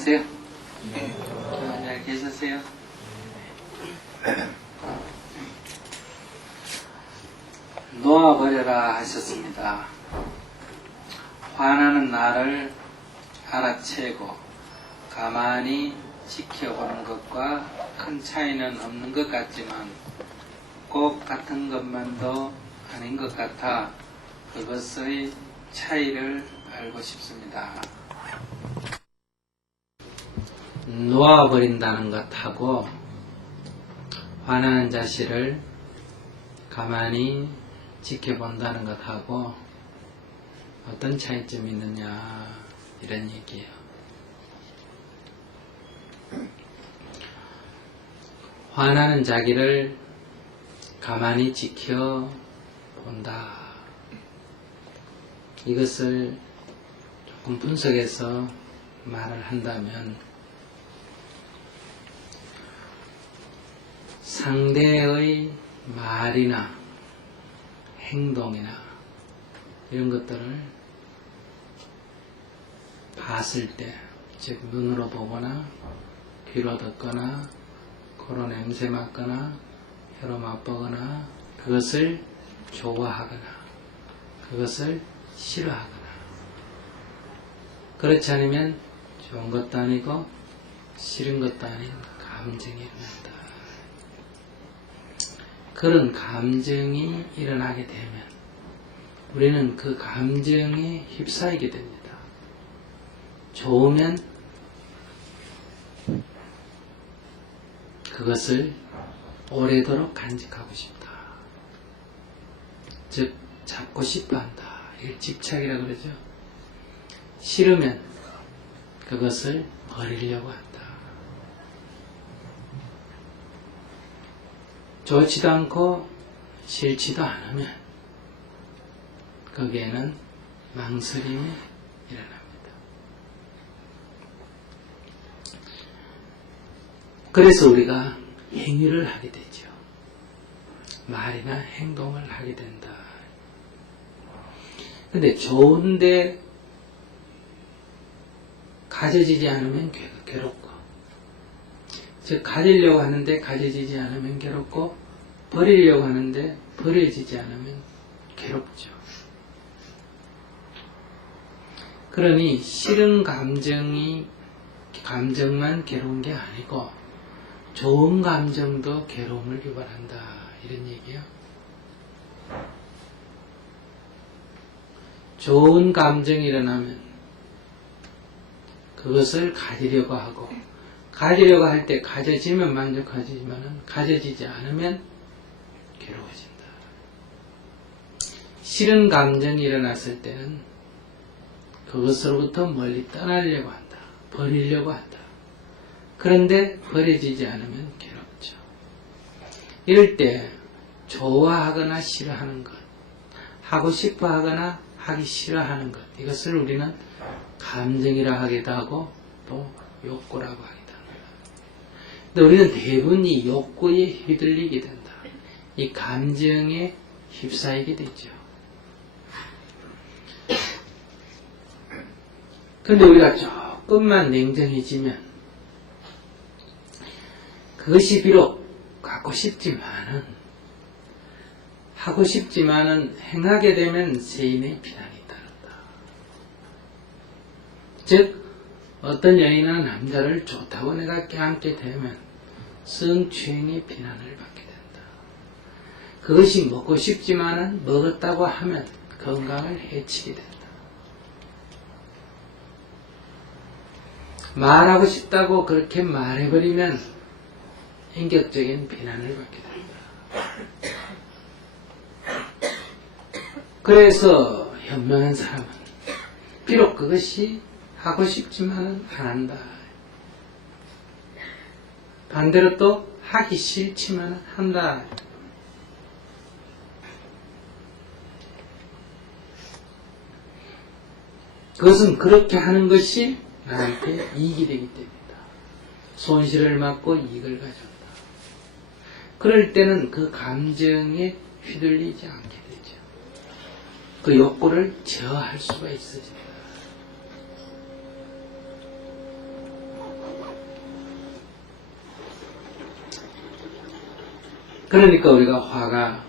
안녕하세요. 잘 계셨어요? 놓아버려라 하셨습니다. 화나는 나를 알아채고 가만히 지켜보는 것과 큰 차이는 없는 것 같지만 꼭 같은 것만도 아닌 것 같아 그것의 차이를 알고 싶습니다. 놓아버린다는 것하고 화나는 자식을 가만히 지켜본다는 것하고 어떤 차이점이 있느냐 이런 얘기예요. 화나는 자기를 가만히 지켜본다. 이것을 조금 분석해서 말을 한다면 상대의 말이나 행동이나 이런 것들을 봤을 때, 즉 눈으로 보거나 귀로 듣거나 코로 냄새 맡거나 혀로 맛보거나 그것을 좋아하거나 그것을 싫어하거나 그렇지 않으면 좋은 것도 아니고 싫은 것도 아닌 감정이 일어난다. 그런 감정이 일어나게 되면 우리는 그 감정에 휩싸이게 됩니다. 좋으면 그것을 오래도록 간직하고 싶다. 즉 잡고 싶어 한다. 이걸 집착이라고 그러죠. 싫으면 그것을 버리려고 한다. 좋지도 않고 싫지도 않으면 거기에는 망설임이 일어납니다. 그래서 우리가 행위를 하게 되죠. 말이나 행동을 하게 된다. 근데 좋은데 가져지지 않으면 괴롭고, 즉 가지려고 하는데 가져지지 않으면 괴롭고, 버리려고 하는데 버려지지 않으면 괴롭죠. 그러니 싫은 감정만 괴로운 게 아니고 좋은 감정도 괴로움을 유발한다. 이런 얘기예요. 좋은 감정이 일어나면 그것을 가지려고 하고, 가지려고 할 때 가져지면 만족하지만 가져지지 않으면 괴로워진다. 싫은 감정이 일어났을 때는 그것으로부터 멀리 떠나려고 한다. 버리려고 한다. 그런데 버려지지 않으면 괴롭죠. 이럴 때 좋아하거나 싫어하는 것, 하고 싶어 하거나 하기 싫어하는 것, 이것을 우리는 감정이라 하기도 하고 또 욕구라고 하기도 합니다. 근데 우리는 대부분 이 욕구에 휘둘리게 된다. 이 감정에 휩싸이게 되죠. 그런데 우리가 조금만 냉정해지면 그것이 비록 갖고 싶지만은, 하고 싶지만은 행하게 되면 세인의 비난이 따른다. 즉 어떤 여인이나 남자를 좋다고 내가 껴안게 되면 성추행의 비난을 받게 된다. 그것이 먹고 싶지만은 먹었다고 하면 건강을 해치게 된다. 말하고 싶다고 그렇게 말해버리면 인격적인 비난을 받게 된다. 그래서 현명한 사람은 비록 그것이 하고 싶지만은 안 한다. 반대로 또 하기 싫지만 한다. 그것은 그렇게 하는 것이 나한테 이익이 되기 때문이다. 손실을 막고 이익을 가져온다. 그럴 때는 그 감정에 휘둘리지 않게 되죠. 그 욕구를 제어할 수가 있어진다. 그러니까 우리가 화가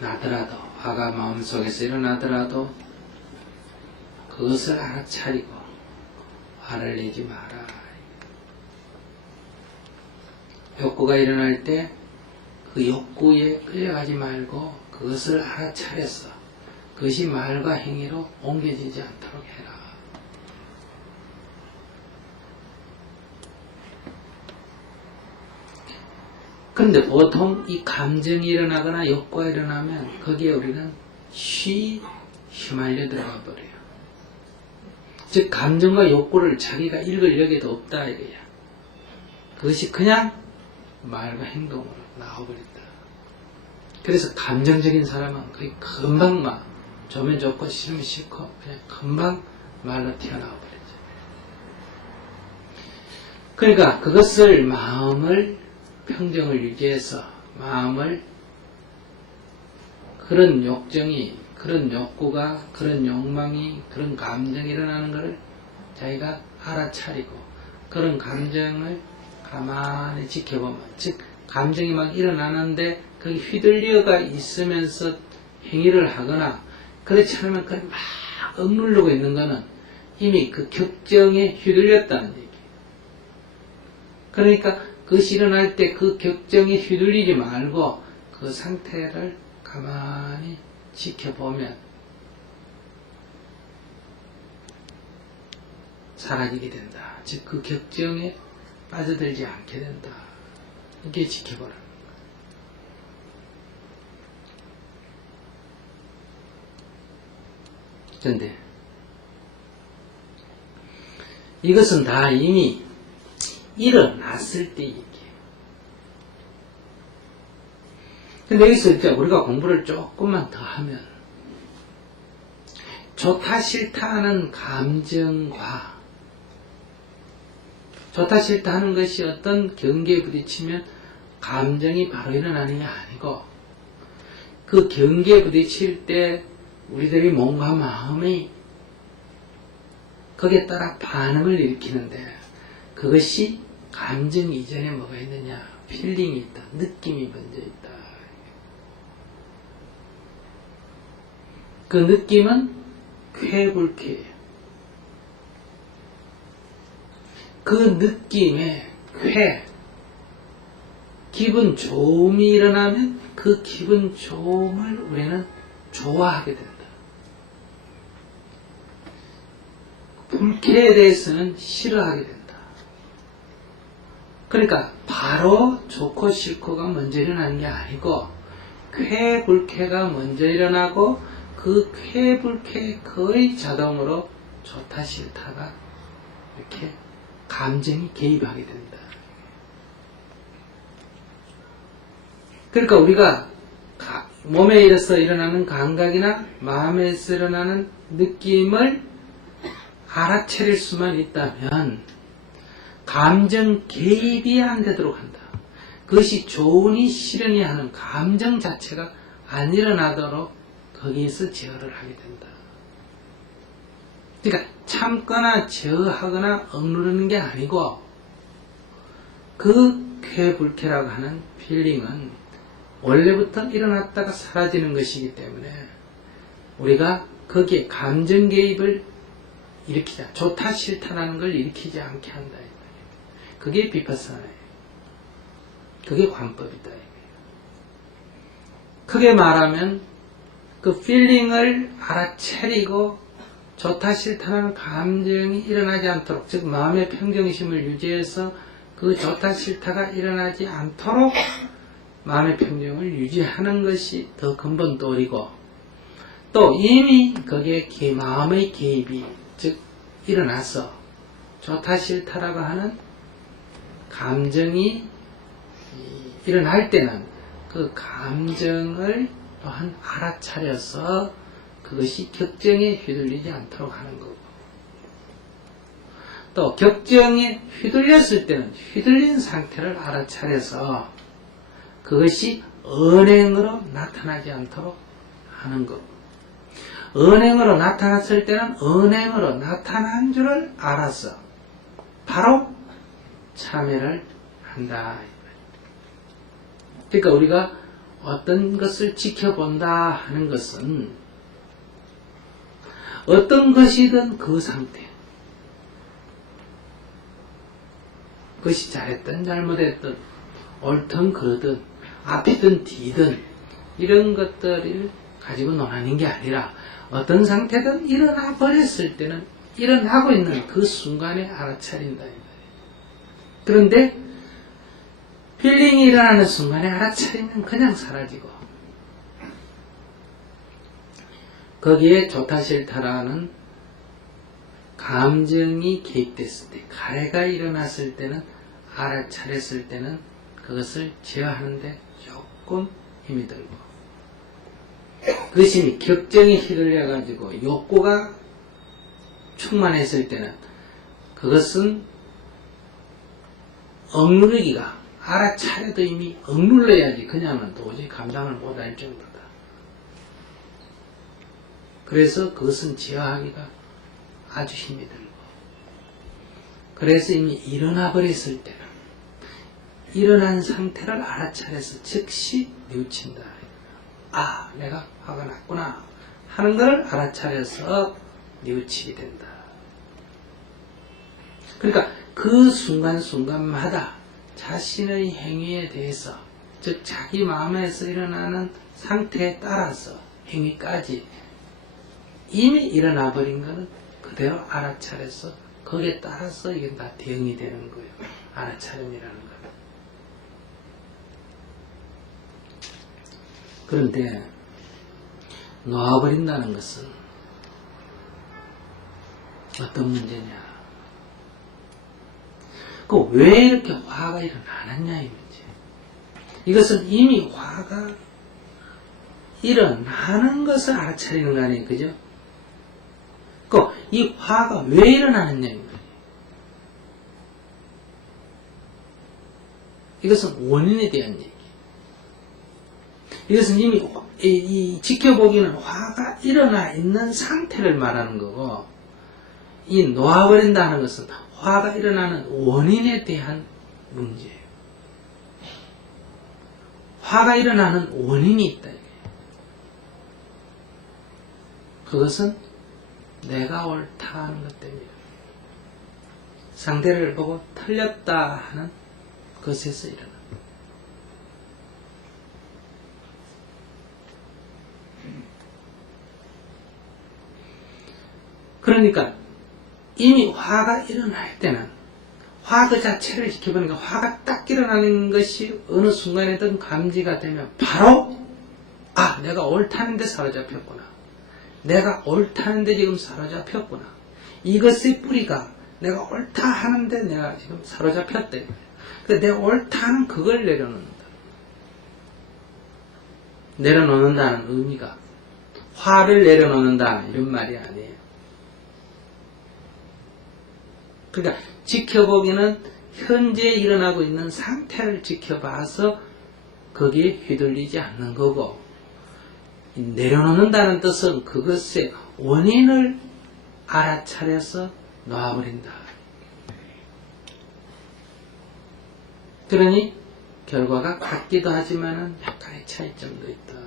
나더라도, 화가 마음속에서 일어나더라도 그것을 알아차리고 화를 내지 마라. 욕구가 일어날 때 그 욕구에 끌려가지 말고 그것을 알아차려서 그것이 말과 행위로 옮겨지지 않도록 해라. 그런데 보통 이 감정이 일어나거나 욕구가 일어나면 거기에 우리는 휘말려 들어가 버려요. 즉 감정과 욕구를 자기가 읽을 여기도 없다 이거야. 그것이 그냥 말과 행동으로 나와버린다. 그래서 감정적인 사람은 거의 금방 막 좋으면 좋고 싫으면 싫고 그냥 금방 말로 튀어나와 버리죠. 그러니까 그것을 마음을 평정을 유지해서 마음을 그런 욕정이, 그런 욕구가, 그런 욕망이, 그런 감정이 일어나는 것을 자기가 알아차리고 그런 감정을 가만히 지켜보면, 즉 감정이 막 일어나는데 거기 휘둘려가 있으면서 행위를 하거나 그렇지 않으면 그걸 막 억누르고 있는 것은 이미 그 격정에 휘둘렸다는 얘기예요. 그러니까 그것이 일어날 때 그 격정에 휘둘리지 말고 그 상태를 가만히 지켜보면 사라지게 된다. 즉 그 격정에 빠져들지 않게 된다. 이게 지켜보라는 거예요. 그런데 이것은 다 이미 일어났을 때 얘기예요. 근데 여기서 이제 우리가 공부를 조금만 더 하면 좋다 싫다 하는 감정과 좋다 싫다 하는 것이 어떤 경계에 부딪히면 감정이 바로 일어나는 게 아니고 그 경계에 부딪힐 때 우리들의 몸과 마음이 거기에 따라 반응을 일으키는데 그것이 감정 이전에 뭐가 있느냐? 필링이 있다. 느낌이 먼저 있다. 그 느낌은 쾌불쾌예요. 그 느낌에 기분 좋음이 일어나면 그 기분 좋음을 우리는 좋아하게 된다. 불쾌에 대해서는 싫어하게 된다. 그러니까 바로 좋고 싫고가 먼저 일어나는 게 아니고 쾌불쾌가 먼저 일어나고 그 쾌불쾌 거의 자동으로 좋다 싫다가 이렇게 감정이 개입하게 된다. 그러니까 우리가 몸에 의해서 일어나는 감각이나 마음에서 일어나는 느낌을 알아차릴 수만 있다면 감정 개입이 안 되도록 한다. 그것이 좋으니 싫으니 하는 감정 자체가 안 일어나도록 거기에서 제어를 하게 된다. 그러니까 참거나 제어하거나 억누르는 게 아니고 그 쾌불쾌라고 하는 필링은 원래부터 일어났다가 사라지는 것이기 때문에 우리가 거기에 감정 개입을 일으키자, 좋다 싫다라는 걸 일으키지 않게 한다. 그게 비파사나예요. 그게 관법이다. 크게 말하면 그 필링을 알아차리고 좋다 싫다는 감정이 일어나지 않도록, 즉 마음의 평정심을 유지해서 그 좋다 싫다가 일어나지 않도록 마음의 평정을 유지하는 것이 더 근본도리고, 또 이미 거기에 마음의 개입이 즉 일어나서 좋다 싫다라고 하는 감정이 일어날 때는 그 감정을 또한 알아차려서 그것이 격정에 휘둘리지 않도록 하는 거고, 또 격정에 휘둘렸을 때는 휘둘린 상태를 알아차려서 그것이 언행으로 나타나지 않도록 하는 거고, 언행으로 나타났을 때는 언행으로 나타난 줄을 알아서 바로 참여를 한다. 그러니까 우리가 어떤 것을 지켜본다 하는 것은 어떤 것이든 그 상태, 그것이 잘했든 잘못했든 옳든 그르든 앞이든 뒤든 이런 것들을 가지고 논하는 게 아니라 어떤 상태든 일어나 버렸을 때는 일어나고 있는 그 순간에 알아차린다. 그런데 힐링이 일어나는 순간에 알아차리면 그냥 사라지고, 거기에 좋다 싫다라는 감정이 개입됐을 때, 가래가 일어났을 때는, 알아차렸을 때는 그것을 제어하는데 조금 힘이 들고, 그것이 격정에 휘둘려가지고 욕구가 충만했을 때는 그것은 억누르기가, 알아차려도 이미 억눌러야지 그냥은 도저히 감당을 못할 정도다. 그래서 그것은 제어하기가 아주 힘이 들고, 그래서 이미 일어나 버렸을 때는 일어난 상태를 알아차려서 즉시 뉘우친다. 아, 내가 화가 났구나 하는 것을 알아차려서 뉘우치게 된다. 그러니까 그 순간순간마다 자신의 행위에 대해서, 즉 자기 마음에서 일어나는 상태에 따라서 행위까지 이미 일어나 버린 것은 그대로 알아차려서 거기에 따라서 이게 다 대응이 되는 거예요. 알아차림이라는 것. 그런데 놓아버린다는 것은 어떤 문제냐? 왜 이렇게 화가 일어나느냐 이 문제. 이것은 이미 화가 일어나는 것을 알아차리는 거 아니에요, 그죠? 이 화가 왜 일어나느냐 이 말이에요. 이것은 원인에 대한 얘기. 이것은 이미 지켜보기는 화가 일어나 있는 상태를 말하는 거고, 이 놓아버린다는 것은 화가 일어나는 원인에 대한 문제예요. 화가 일어나는 원인이 있다. 그것은 내가 옳다 하는 것 때문이다. 상대를 보고 틀렸다 하는 것에서 일어나. 그러니까 이미 화가 일어날 때는 화 그 자체를 지켜보니까 화가 딱 일어나는 것이 어느 순간에든 감지가 되면 바로 아, 내가 옳다는데 사로잡혔구나. 내가 옳다는데 지금 사로잡혔구나. 이것의 뿌리가 내가 옳다 하는데 내가 지금 사로잡혔다. 그러니까 내가 옳다는 그걸 내려놓는다. 내려놓는다는 의미가 화를 내려놓는다 이런 말이 아니에요. 그러니까 지켜보기는 현재 일어나고 있는 상태를 지켜봐서 거기에 휘둘리지 않는 거고, 내려놓는다는 뜻은 그것의 원인을 알아차려서 놔버린다. 그러니 결과가 같기도 하지만 약간의 차이점도 있다.